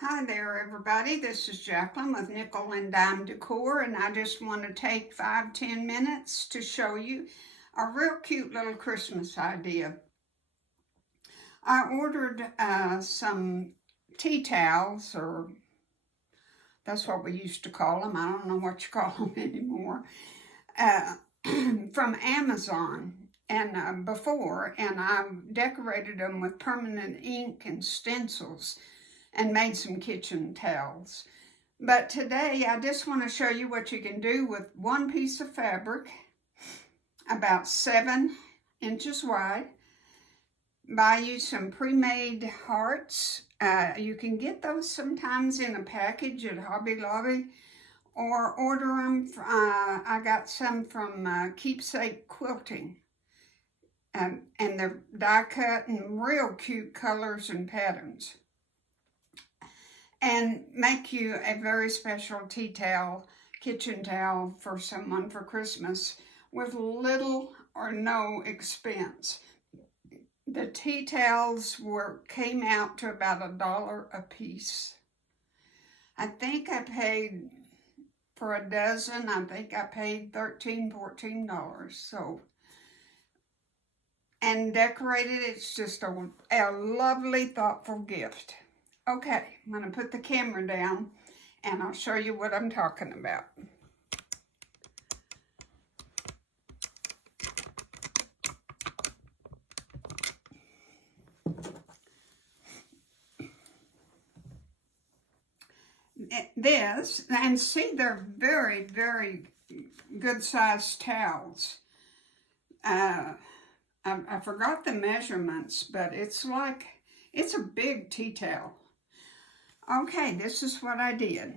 Hi there, everybody. This is Jacqueline with Nickel and Dime Decor, and I just want to take 5-10 minutes to show you a real cute little Christmas idea. I ordered some tea towels, or that's what we used to call them. I don't know what you call them anymore, from Amazon and before, and I decorated them with permanent ink and stencils and made some kitchen towels. But today I just want to show you what you can do with one piece of fabric about 7 inches wide. Buy you some pre-made hearts. You can get those sometimes in a package at Hobby Lobby, or order them. I got some from Keepsake Quilting. And they're die cut in real cute colors and patterns. And make you a very special tea towel, kitchen towel for someone for Christmas with little or no expense. The tea towels came out to about $1 a piece. I think I paid for a dozen, I think I paid $13, $14. So, and decorated, it's just a lovely, thoughtful gift. Okay, I'm going to put the camera down and I'll show you what I'm talking about. This, and see, they're very, very good sized towels. I forgot the measurements, but it's a big tea towel. Okay, this is what I did.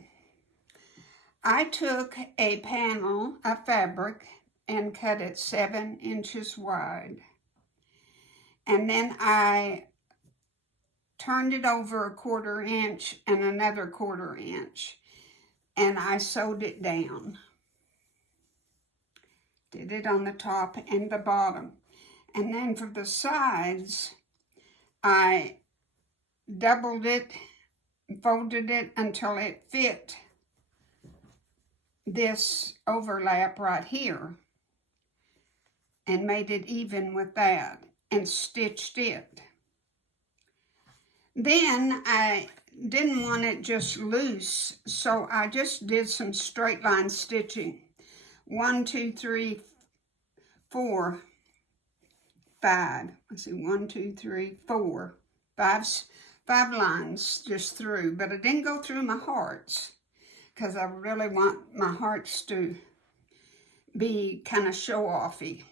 I took a panel of fabric and cut it 7 inches wide. And then I turned it over 1/4 inch and another 1/4 inch. And I sewed it down. Did it on the top and the bottom. And then for the sides, I doubled it, folded it until it fit this overlap right here, and made it even with that, and stitched it. Then I didn't want it just loose, so I just did some straight line stitching. 1, 2, 3, 4, 5. Let's see, 1, 2, 3, 4, 5 lines just through, but I didn't go through my hearts because I really want my hearts to be kind of show-offy.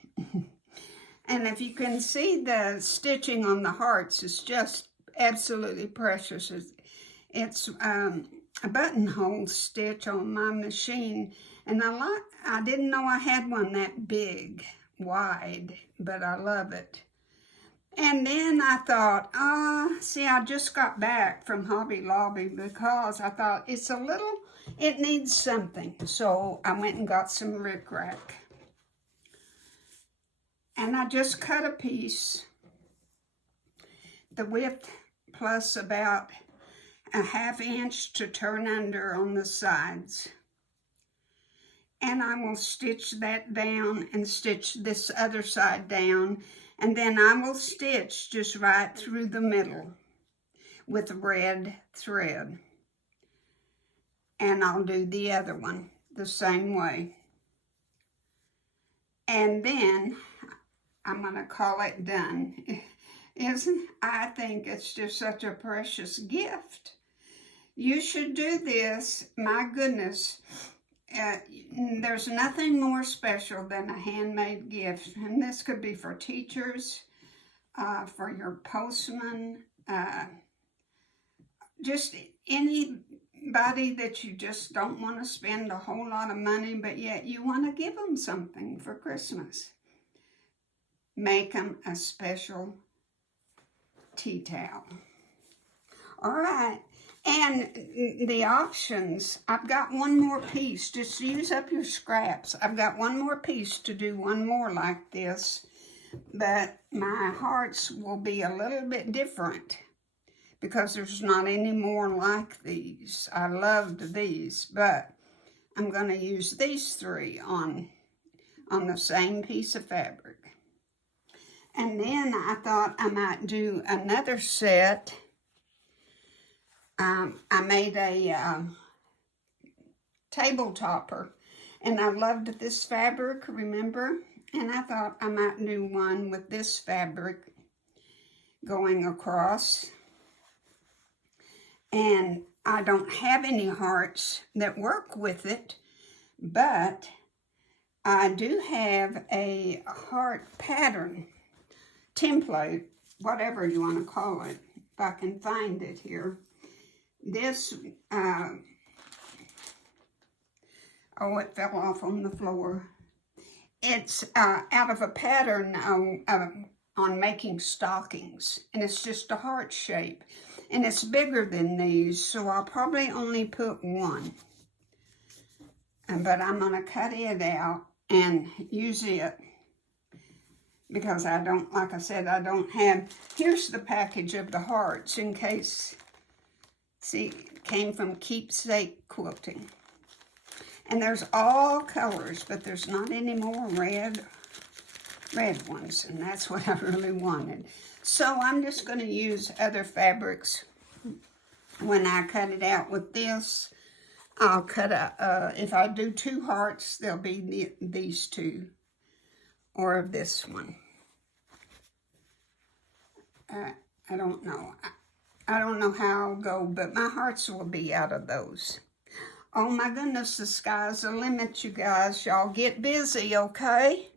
And if you can see, the stitching on the hearts is just absolutely precious. It's a buttonhole stitch on my machine, and I didn't know I had one that big, wide, but I love it. And then I thought, see, I just got back from Hobby Lobby because I thought it needs something. So I went and got some rickrack. And I just cut a piece, the width plus about a 1/2 inch to turn under on the sides. And I will stitch that down and stitch this other side down. And then I will stitch just right through the middle with red thread. And I'll do the other one the same way. And then I'm going to call it done. I think it's just such a precious gift. You should do this. My goodness. There's nothing more special than a handmade gift, and this could be for teachers, for your postman, just anybody that you just don't want to spend a whole lot of money, but yet you want to give them something for Christmas. Make them a special tea towel. All right. And the options, I've got one more piece. Just use up your scraps. I've got one more piece to do one more like this. But my hearts will be a little bit different because there's not any more like these. I loved these, but I'm going to use these 3 on the same piece of fabric. And then I thought I might do another set. I made a table topper, and I loved this fabric, remember? And I thought I might do one with this fabric going across. And I don't have any hearts that work with it, but I do have a heart pattern, template, whatever you want to call it, if I can find it here. This, oh, it fell off on the floor. It's out of a pattern on making stockings, and it's just a heart shape. And it's bigger than these, so I'll probably only put 1. But I'm going to cut it out and use it because I don't, like I said, I don't have, here's the package of the hearts in case, see, it came from Keepsake Quilting. And there's all colors, but there's not any more red ones, and that's what I really wanted. So I'm just going to use other fabrics. When I cut it out with this, I'll cut if I do 2 hearts, there'll be these 2, or this one. I don't know. I don't know how I'll go, but my hearts will be out of those. Oh my goodness, the sky's the limit, you guys. Y'all get busy, okay?